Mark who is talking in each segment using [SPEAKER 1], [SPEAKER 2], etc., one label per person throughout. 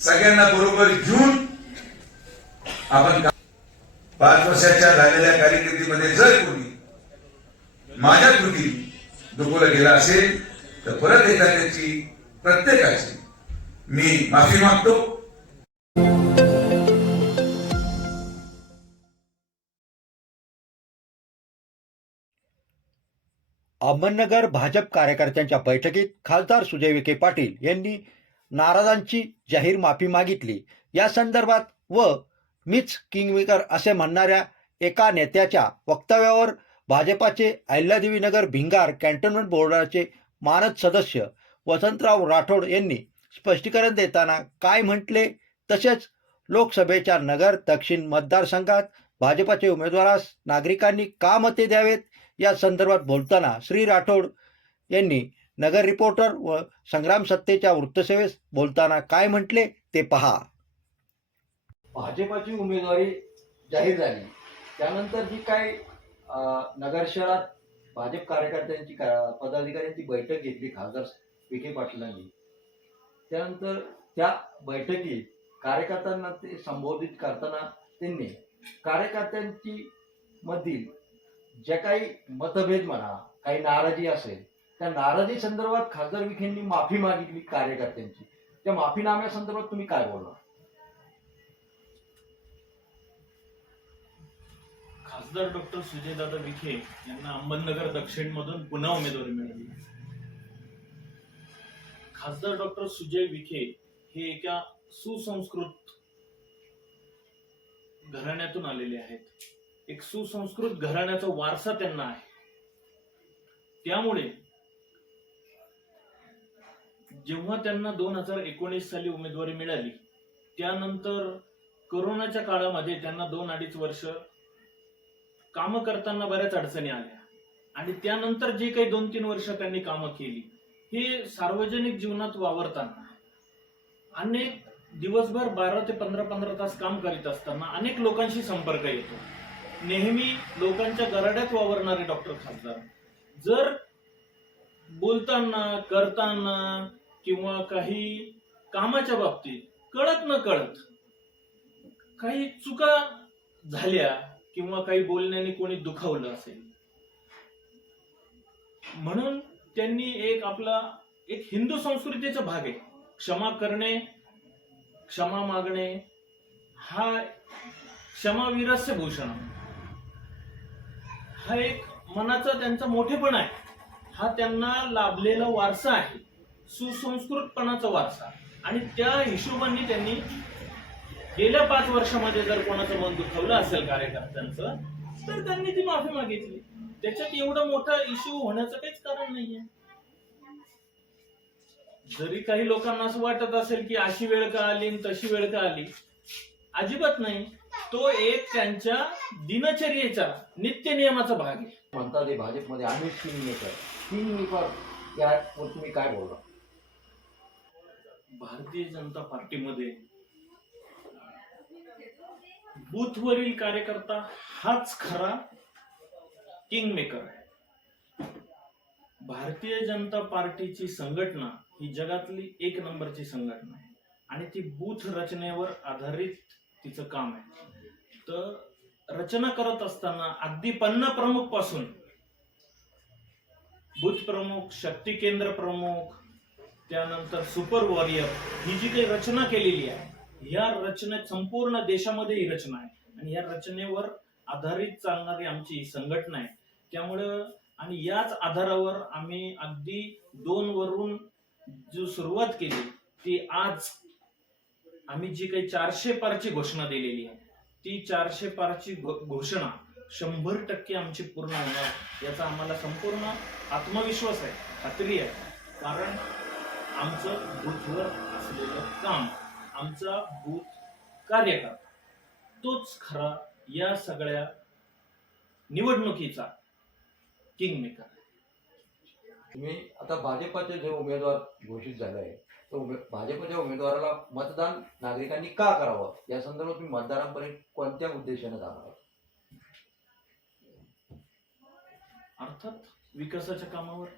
[SPEAKER 1] सगळ्यांना बरोबर घेऊन आपण पाच वर्षाच्या झालेल्या कारकिर्दीमध्ये जर कोणी माझ्या कृती दुखवला गेला असेल तर परत एकदा त्याची प्रत्येकाची मी माफी मागतो.
[SPEAKER 2] अहमदनगर भाजप कार्यकर्त्यांच्या बैठकीत खासदार सुजय विखे पाटील यांनी नाराजांची जाहीर माफी मागितली. या संदर्भात व मीच किंगमेकर असे म्हणणाऱ्या एका नेत्याच्या वक्तव्यावर भाजपाचे अहिल्यादेवीनगर भिंगार कॅन्टोन्मेंट बोर्डाचे मानद सदस्य वसंतराव राठोड यांनी स्पष्टीकरण देताना काय म्हटले? तसेच लोकसभेच्या नगर दक्षिण मतदारसंघात भाजपाचे उमेदवारास नागरिकांनी का मते द्यावेत? या संदर्भात बोलताना श्री राठोड यांनी नगर रिपोर्टर व संग्राम सत्तेच्या वृत्तसेवेस बोलताना काय म्हटले ते पहा. भाजपाची उमेदवारी जाहीर झाली. त्यानंतर जी काय नगर शहरात भाजप कार्यकर्त्यांची पदाधिकाऱ्यांची बैठक घेतली खासदार विखे पाटलांनी. त्यानंतर त्या बैठकीत कार्यकर्त्यांना ते संबोधित करताना त्यांनी कार्यकर्त्यांची मधील ज्या काही मतभेद म्हणा काही नाराजी असेल त्या नाराजी संदर्भात खासदार विखेंनी माफी मागितली कार्यकर्त्यांची. त्या माफीनाम्या संदर्भात तुम्ही काय बोलणार?
[SPEAKER 3] खासदार डॉक्टर सुजयदादा विखे यांना अहमदनगर दक्षिण मधून पुन्हा उमेदवारी मिळाली. खासदार डॉक्टर सुजय विखे हे एका सुसंस्कृत घराण्यातून आलेले आहेत. एक सुसंस्कृत घराण्याचा वारसा त्यांना आहे. त्यामुळे जेव्हा त्यांना दोन हजार एकोणीस साली उमेदवारी मिळाली त्यानंतर करोनाच्या काळामध्ये त्यांना दोन अडीच वर्ष काम करताना बऱ्याच अडचणी आल्या. आणि त्यानंतर जे काही दोन तीन वर्ष त्यांनी कामं केली हे सार्वजनिक जीवनात वावरताना अनेक दिवसभर बारा ते पंधरा पंधरा तास काम करीत असताना अनेक लोकांशी संपर्क येतो. नेहमी लोकांच्या गराड्यात वावरणारे डॉक्टर खासदार. जर बोलताना करताना किंवा काही कामाच्या बाबतीत कळत न कळत काही चुका झाल्या किंवा काही बोलण्याने कोणी दुखावलं असेल. म्हणून त्यांनी एक आपला एक हिंदू संस्कृतीचा भाग आहे. क्षमा करणे क्षमा मागणे हा क्षमावीरस्य भूषण. हा एक मनाचा त्यांचा मोठेपण आहे. हा त्यांना लाभलेला वारसा आहे. सुसंस्कृतपणाचा वारसा. आणि त्या हिशोबाने त्यांनी गेल्या पाच वर्षामध्ये जर कोणाचं मन दुखवलं असेल कार्यकर्त्यांचं तर त्यांनी ती माफी मागितली. त्याच्यात एवढा मोठा इश्यू होण्याचं काहीच कारण नाहीये. जरी काही लोकांना असं वाटत असेल की अशी वेळ का आली तशी वेळ का आली अजिबात नाही. तो एक त्यांच्या दिनचर्येचा नित्य नियमाचा भाग आहे.
[SPEAKER 2] म्हणतात हे भाजपमध्ये अमित किंगमेकर तीन या तुम्ही काय बोलला?
[SPEAKER 3] भारतीय जनता पार्टीमध्ये बूथवरील कार्यकर्ता हाच खरा किंग मेकर आहे. भारतीय जनता पार्टीची संघटना ही जगातली एक नंबरची संघटना आहे आणि ती बूथ रचनेवर आधारित तिचं काम आहे. तर रचना करत असताना अगदी पन्ना प्रमुखपासून बूथ प्रमुख शक्ती केंद्र प्रमुख त्यानंतर सुपर वॉरियर ही जी काही रचना केलेली आहे या रचनेत संपूर्ण देशामध्ये ही रचना आहे. आणि या रचनेवर आधारित चालणारी आमची संघटना आहे. त्यामुळं आणि याच आधारावर आम्ही अगदी दोन वरून जो सुरुवात केली ती आज आम्ही जी काही चारशे पारची घोषणा दिलेली आहे ती चारशे पारची घो- घोषणा शंभर टक्के आमची पूर्ण होणार. याचा आम्हाला संपूर्ण आत्मविश्वास आहे खात्री आहे. कारण आमचं बूथवर असलेलं काम आमचा बूथ कार्यकर्ता तोच खरा या सगळ्या निवडणुकीचा किंग मेकर
[SPEAKER 2] तुम्ही आता भाजपचे जे उमेदवार घोषित झाले आहे तर उमे भाजपच्या उमेदवाराला मतदान नागरिकांनी का करावं? या संदर्भात तुम्ही मतदारांपर्यंत कोणत्या उद्देशाने जाणार आहात?
[SPEAKER 3] अर्थात विकासाच्या कामावर?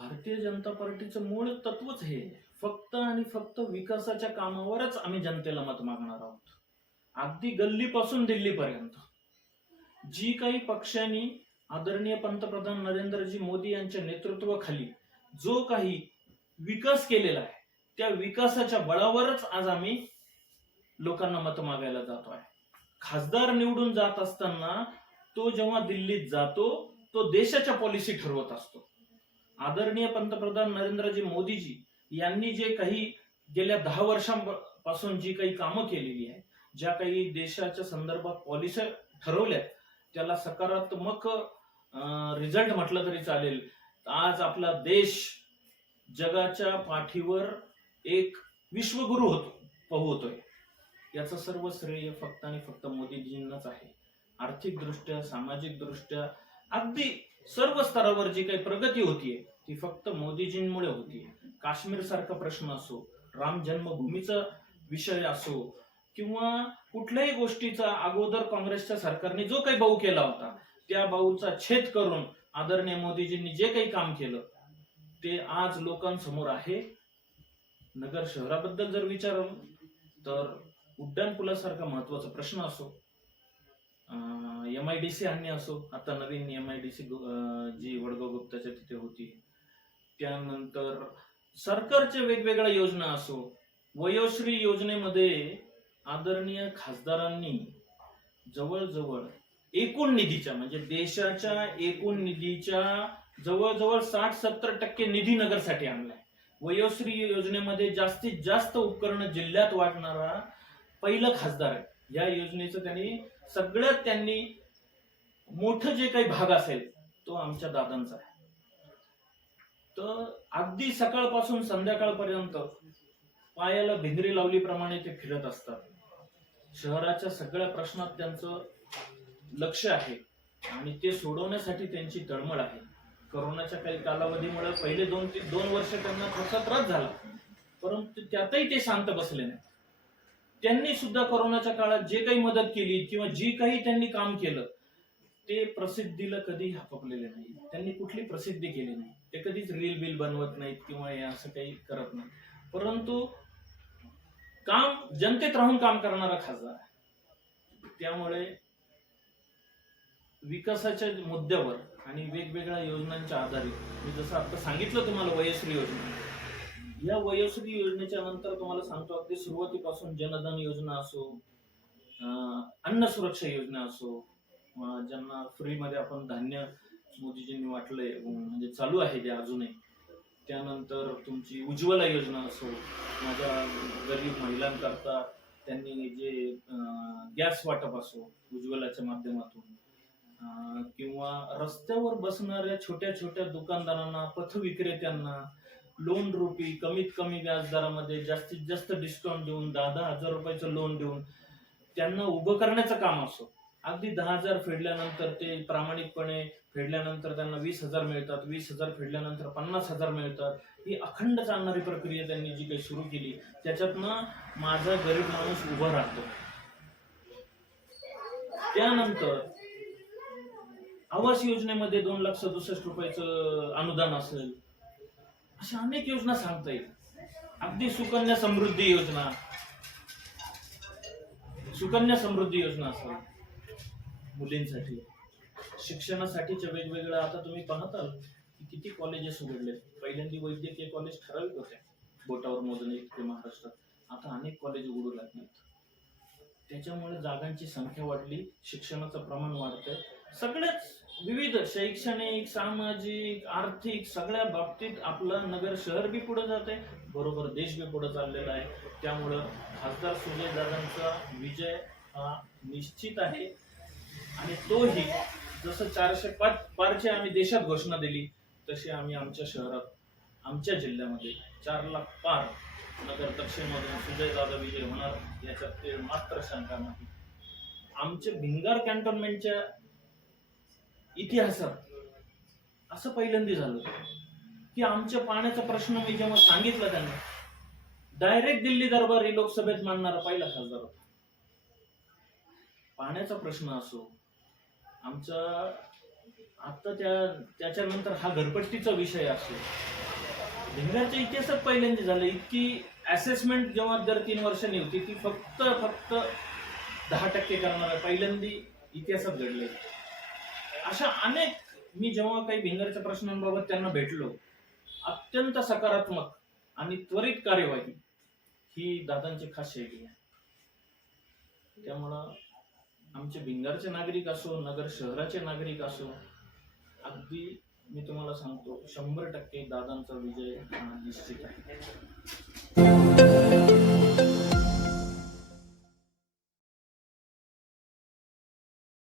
[SPEAKER 3] भारतीय जनता पार्टीचं मूळ तत्वच हे. फक्त आणि फक्त विकासाच्या कामावरच आम्ही जनतेला मत मागणार आहोत. अगदी गल्लीपासून दिल्लीपर्यंत. जी काही पक्षांनी आदरणीय पंतप्रधान नरेंद्रजी मोदी यांच्या नेतृत्वाखाली जो काही विकास केलेला आहे त्या विकासाच्या बळावरच आज आम्ही लोकांना मत मागायला जातो आहे खासदार निवडून जात असताना तो जेव्हा दिल्लीत जातो तो देशाच्या पॉलिसी ठरवत असतो. आदरणीय पंतप्रधान नरेंद्रजी मोदीजी यांनी जे काही गेल्या दहा वर्षांपासून जी काही कामं केलेली आहे ज्या काही देशाच्या संदर्भात पॉलिसी ठरवल्या त्याला सकारात्मक रिझल्ट म्हटलं तरी चालेल. आज आपला देश जगाच्या पाठीवर एक विश्वगुरु होतो पोहतोय याचं सर्व श्रेय फक्त आणि फक्त मोदीजींनाच आहे. आर्थिक दृष्ट्या सामाजिक दृष्ट्या अगदी सर्व स्तरावर जी काही प्रगती होतीये ती फक्त मोदीजींमुळे होतीये. काश्मीर सारखा प्रश्न असो राम जन्मभूमीचा विषय असो किंवा कुठल्याही गोष्टीचा अगोदर काँग्रेसच्या सरकारने जो काही भाऊ केला होता त्या भाऊचा छेद करून आदरणीय मोदीजींनी जे काही काम केलं ते आज लोकांसमोर आहे. नगर शहराबद्दल जर विचारलं तर उड्डाणपुलासारखा महत्त्वाचा प्रश्न असो एम आय डी सी आणणे असो आता नवीन एम आय डी सी जी वडगाव गुप्ताच्या तिथे होती. त्यानंतर सरकारच्या वेगवेगळ्या योजना असो वयोश्री योजनेमध्ये आदरणीय खासदारांनी जवळजवळ एकूण निधीच्या म्हणजे देशाच्या एकूण निधीच्या जवळजवळ साठ सत्तर टक्के निधी नगरसाठी आणलाय. वयोश्री योजनेमध्ये जास्तीत जास्त उपकरण जिल्ह्यात वाटणारा पहिलं खासदार आहे. या योजनेचं त्यांनी सगळ्यात त्यांनी मोठं जे काही भाग असेल तो आमच्या दादांचा आहे. तर अगदी सकाळपासून संध्याकाळपर्यंत पायाला भिंगरी लावलीप्रमाणे ते फिरत असतात. शहराच्या सगळ्या प्रश्नात त्यांचं लक्ष आहे आणि ते सोडवण्यासाठी त्यांची तळमळ आहे. करोनाच्या काही कालावधीमुळे पहिले दोन ते दोन वर्ष त्यांना थोडासा त्रास झाला परंतु त्यातही ते शांत बसले नाही त्यांनी सुद्धा कोरोनाच्या काळात जे काही मदत केली किंवा जे काही त्यांनी काम केलं ते प्रसिद्धीला कधी हापकलेले नाही. त्यांनी कुठली प्रसिद्धी केली नाही. ते कधीच रील बिल बनवत नाहीत किंवा हे असं काही करत नाही परंतु काम जनतेत राहून काम करणारा खासदार त्यामुळे विकासाच्या मुद्द्यावर आणि वेगवेगळ्या योजनांच्या आधारे मी जसं आता सांगितलं तुम्हाला वयश्री योजना या वयोश्री योजनेच्या नंतर तुम्हाला सांगतो अगदी सुरुवातीपासून जनधन योजना असो अन्न सुरक्षा योजना असो ज्यांना फ्रीमध्ये आपण धान्य मोदीजींनी वाटलंय म्हणजे चालू आहे जे अजूनही. त्यानंतर तुमची उज्ज्वला योजना असो माझ्या गरीब महिलांकरता त्यांनी जे गॅस वाटप असो उज्ज्वलाच्या माध्यमातून किंवा रस्त्यावर बसणाऱ्या छोट्या छोट्या दुकानदारांना पथविक्रेत्यांना लोन रुपी कमीत कमी व्याजदरामध्ये जास्तीत जास्त डिस्काउंट देऊन दहा दहा हजार रुपयाचं लोन देऊन त्यांना उभं करण्याचं काम असो. अगदी दहा हजार फेडल्यानंतर ते प्रामाणिकपणे फेडल्यानंतर त्यांना वीस हजार मिळतात वीस हजार फेडल्यानंतर पन्नास हजार मिळतात. ही अखंड चालणारी प्रक्रिया त्यांनी जी काही सुरू केली त्याच्यातनं माझा गरीब माणूस उभा राहतो. त्यानंतर आवास योजनेमध्ये दोन लाख सदुसष्ट रुपयाचं अनुदान असेल अशा अनेक योजना सांगता येईल. अगदी सुकन्या समृद्धी योजना. सुकन्या समृद्धी योजना असेल मुलींसाठी. शिक्षणासाठीच्या वेगवेगळ्या आता तुम्ही पाहताल की किती कॉलेजेस उघडले पहिल्यांदी वैद्यकीय कॉलेज ठराविक होते बोटावर मोजणे इतके महाराष्ट्रात. आता अनेक कॉलेज उघडू लागलेत. त्याच्यामुळे जागांची संख्या वाढली शिक्षणाचं प्रमाण वाढतंय. सगळ्याच विविध शैक्षणिक सामाजिक आर्थिक सगळ्या बाबतीत आपलं नगर शहर बी पुढे आहे बरोबर देश बी पुढे चाललेला आहे. त्यामुळं खासदार सुजय दादांचा विजय हा निश्चित आहे. आणि तोही जसं चारशे पाच पारची आम्ही देशात घोषणा दिली तशी आम्ही आमच्या शहरात आमच्या जिल्ह्यामध्ये चार लाख पार नगर दक्षिणमधून सुजय दादा विजय होणार याच्यात ते मात्र शंका नाही. आमच्या भिंगार कॅन्टोन्मेंटच्या इतिहासात. असं पहिल्यांदा झालं की आमच्या पाण्याचा प्रश्न मी जेव्हा सांगितलं त्यांना डायरेक्ट दिल्ली दरबारी लोकसभेत मांडणारा पहिला खासदार होता. पाण्याचा प्रश्न असो आमचा आता त्या त्याच्यानंतर हा घरपट्टीचा विषय असो भिंगाच्या इतिहासात पहिल्यांदा झालं. इतकी असेसमेंट जेव्हा दर तीन वर्षांनी होती ती फक्त फक्त दहा टक्के करणार पहिल्यांदा इतिहासात घडले. अशा अनेक मी जेव्हा काही भिंगारच्या प्रश्नांबाबत त्यांना भेटलो अत्यंत सकारात्मक आणि त्वरित कार्यवाही ही दादांची खास शैली आहे. त्यामुळं आमचे भिंगारचे नागरिक असो नगर शहराचे नागरिक असो अगदी मी तुम्हाला सांगतो शंभर टक्के दादांचा विजय निश्चित आहे.